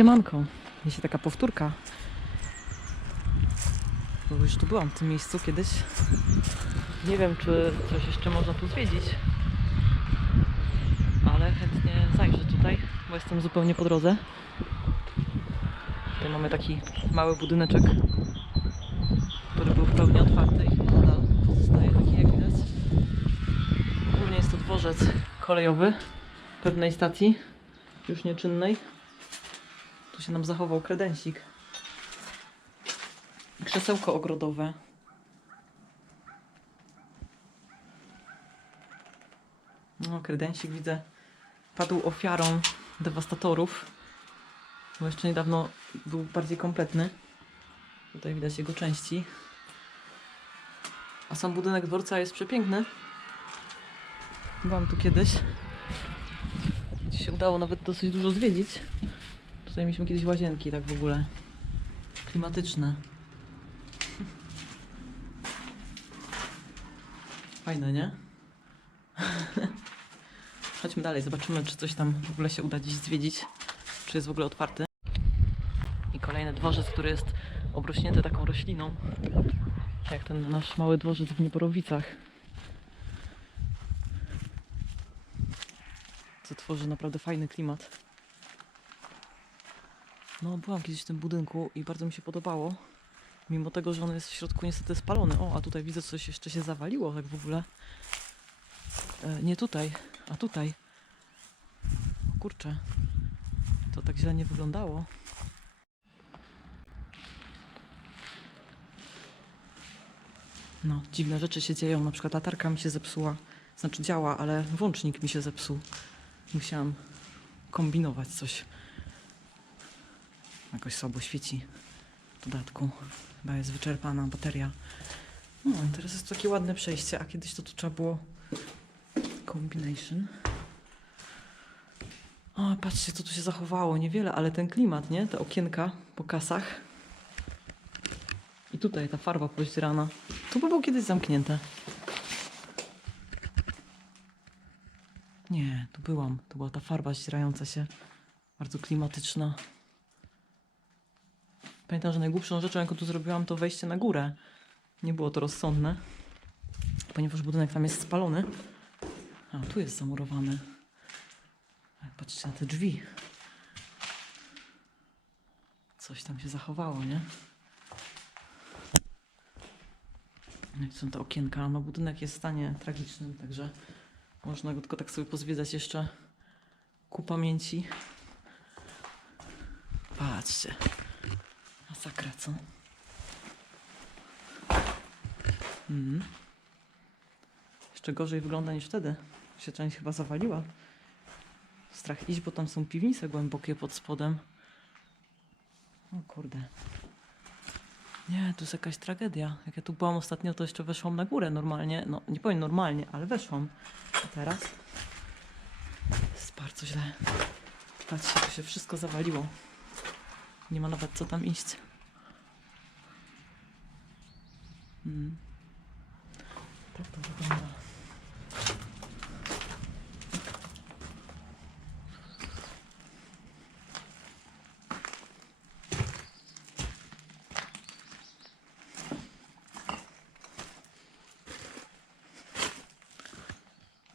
Siemanko. Jest taka powtórka. Bo już tu byłam w tym miejscu kiedyś. Nie wiem, czy coś jeszcze można tu zwiedzić. Ale chętnie zajrzę tutaj, bo jestem zupełnie po drodze. Tutaj mamy taki mały budyneczek, który był w pełni otwarty i nadal pozostaje taki jak widać. Ogólnie jest to dworzec kolejowy pewnej stacji, już nieczynnej. Tu się nam zachował kredensik. Krzesełko ogrodowe. No, kredensik widzę padł ofiarą dewastatorów. Bo jeszcze niedawno był bardziej kompletny. Tutaj widać jego części. A sam budynek dworca jest przepiękny. Byłam tu kiedyś. Gdzie się udało nawet dosyć dużo zwiedzić. Tutaj mieliśmy kiedyś łazienki, tak w ogóle. Klimatyczne. Fajne, nie? Chodźmy dalej, zobaczymy, czy coś tam w ogóle się uda dziś zwiedzić. Czy jest w ogóle otwarty. I kolejny dworzec, który jest obrośnięty taką rośliną. Jak ten nasz mały dworzec w Nieborowicach. Co tworzy naprawdę fajny klimat. No, byłam kiedyś w tym budynku i bardzo mi się podobało. Mimo tego, że on jest w środku niestety spalony. O, a tutaj widzę, coś jeszcze się zawaliło tak w ogóle. E, nie tutaj, a tutaj. O kurczę. To tak źle nie wyglądało. No, dziwne rzeczy się dzieją. Na przykład latarka mi się zepsuła. Znaczy działa, ale włącznik mi się zepsuł. Musiałam kombinować coś. Jakoś słabo świeci. W dodatku chyba jest wyczerpana bateria. No, teraz jest takie ładne przejście, a kiedyś to tu trzeba było combination. O, patrzcie, co tu się zachowało. Niewiele, ale ten klimat, nie? Te okienka po kasach. I tutaj ta farba poździerana. Tu by było kiedyś zamknięte. Nie, tu byłam. To była ta farba ścierająca się. Bardzo klimatyczna. Pamiętam, że najgłupszą rzeczą, jaką tu zrobiłam, to wejście na górę. Nie było to rozsądne, ponieważ budynek tam jest spalony. A, tu jest zamurowany. Patrzcie na te drzwi. Coś tam się zachowało, nie? No i są te okienka. No budynek jest w stanie tragicznym, także można go tylko tak sobie pozwiedzać jeszcze ku pamięci. Patrzcie. Masakra, co? Mhm. Jeszcze gorzej wygląda niż wtedy. Się część chyba zawaliła. Strach iść, bo tam są piwnice głębokie pod spodem. O kurde. Nie, to jest jakaś tragedia. Jak ja tu byłam ostatnio, to jeszcze weszłam na górę normalnie. No, nie powiem normalnie, ale weszłam. A teraz? Jest bardzo źle. Patrzcie, to się wszystko zawaliło. Nie ma nawet co tam iść. Mm. Tak to wygląda.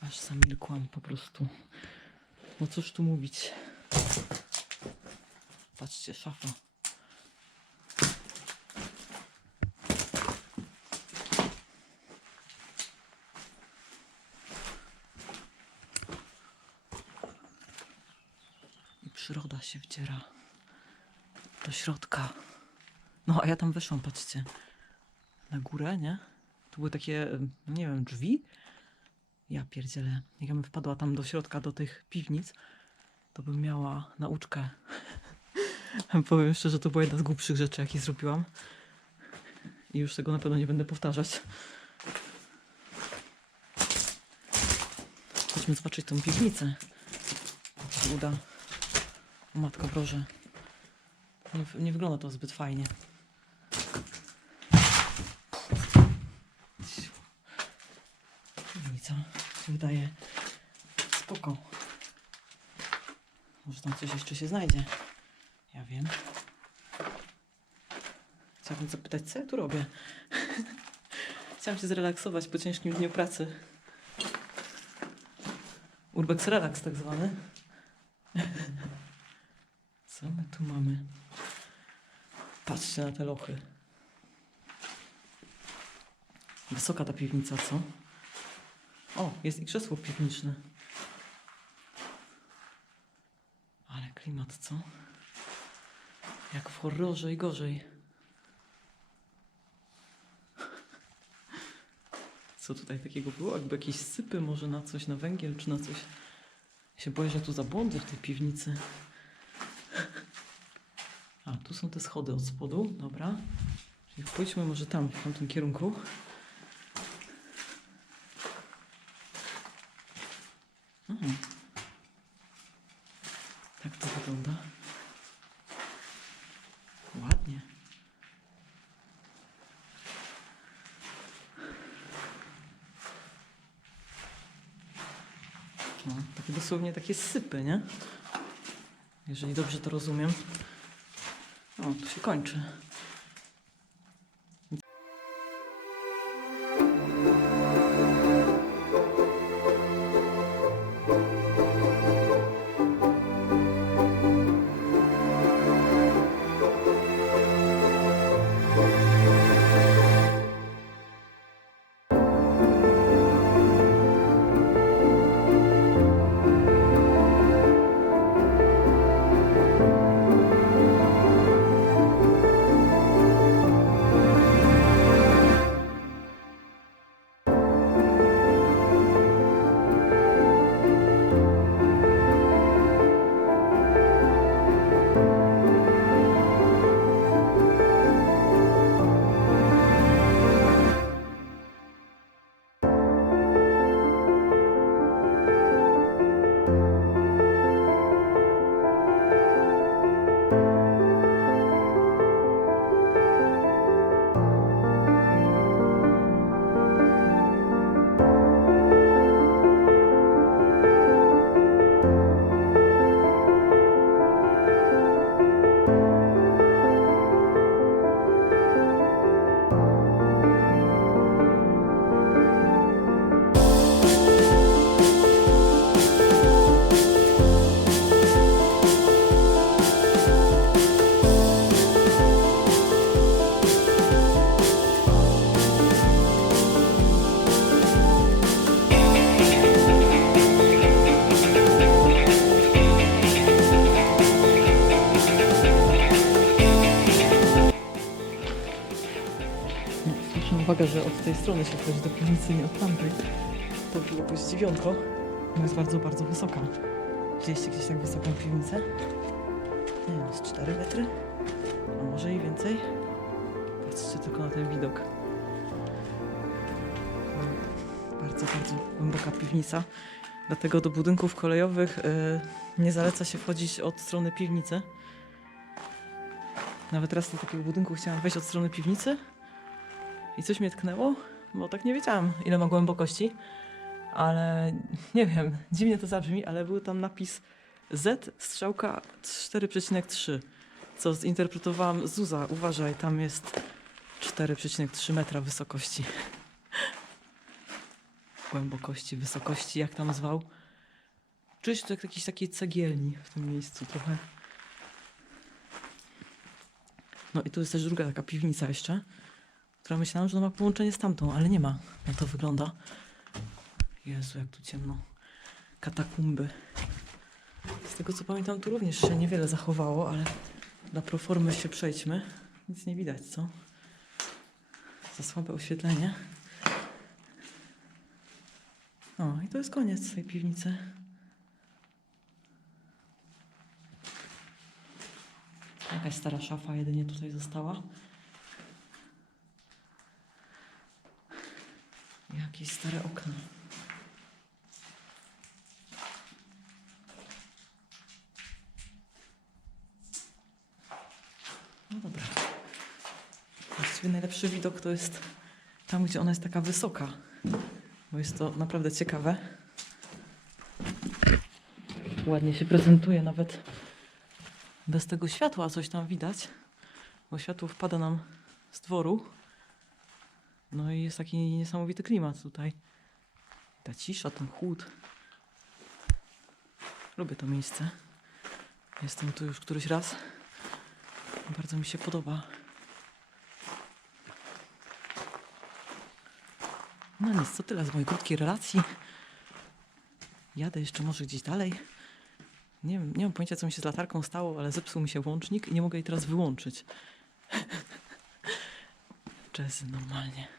Aż zamilkłam po prostu. No cóż tu mówić. Patrzcie, szafa. I do środka. No, a ja tam weszłam, patrzcie. Na górę, nie? Tu były takie, em, nie wiem, drzwi. Ja pierdzielę. Jak ja bym wpadła tam do środka, do tych piwnic, to bym miała nauczkę. Powiem szczerze, to była jedna z głupszych rzeczy, jakie zrobiłam. I już tego na pewno nie będę powtarzać. Chodźmy zobaczyć tą piwnicę. Uda. Matko Boże. Nie, nie wygląda to zbyt fajnie. Piwnica się wydaje spoko. Może tam coś jeszcze się znajdzie. Ja wiem. Chciałabym zapytać, co ja tu robię? Chciałam się zrelaksować po ciężkim dniu pracy. Urbex relax tak zwany. Co my tu mamy? Na te lochy. Wysoka ta piwnica, co? O, jest i krzesło piwniczne. Ale klimat, co? Jak w horrorze i gorzej. Co tutaj takiego było? Jakby jakieś sypy może na coś, na węgiel czy na coś. Ja się boję, że tu zabłądzę w tej piwnicy. Są te schody od spodu, dobra. Czyli pójdźmy może tam, w tamtym kierunku. Mhm. Tak to wygląda. Ładnie. No, takie dosłownie takie sypy, nie? Jeżeli dobrze to rozumiem. O, tu się kończy. Uwagę, że od tej strony się wchodzi do piwnicy, nie od tamtej. To byłoby zdziwionko. Ona jest bardzo, bardzo wysoka. Widzieliście gdzieś tak wysoką piwnicę? Nie wiem, z 4 metry? A może i więcej? Patrzcie tylko na ten widok. Bardzo, bardzo głęboka piwnica. Dlatego do budynków kolejowych y, nie zaleca się wchodzić od strony piwnicy. Nawet raz do takiego budynku chciałam wejść od strony piwnicy i coś mnie tknęło, bo tak nie wiedziałam, ile ma głębokości. Ale nie wiem, dziwnie to zabrzmi, ale był tam napis Z strzałka 4,3, co zinterpretowałam Zuza. Uważaj, tam jest 4,3 metra wysokości. Głębokości, wysokości, jak tam zwał. Czuć to jak jakiejś takiej cegielni w tym miejscu trochę. No i tu jest też druga taka piwnica jeszcze która myślałam, że ma połączenie z tamtą, ale nie ma. No to wygląda. Jezu, jak tu ciemno. Katakumby. Z tego co pamiętam, tu również się niewiele zachowało, ale dla proformy się przejdźmy. Nic nie widać, co? Za słabe oświetlenie. O, i to jest koniec tej piwnicy. Jakaś stara szafa jedynie tutaj została. Jakieś stare okna. No dobra. Właściwie najlepszy widok to jest tam, gdzie ona jest taka wysoka. Bo jest to naprawdę ciekawe. Ładnie się prezentuje nawet Bez tego światła coś tam widać, bo światło wpada nam z dworu. No i jest taki niesamowity klimat tutaj. Ta cisza, ten chłód. Lubię to miejsce. Jestem tu już któryś raz. Bardzo mi się podoba. No nic, to tyle z mojej krótkiej relacji. Jadę jeszcze może gdzieś dalej. Nie nie mam pojęcia, co mi się z latarką stało, ale zepsuł mi się włącznik i nie mogę jej teraz wyłączyć. Jazzy normalnie.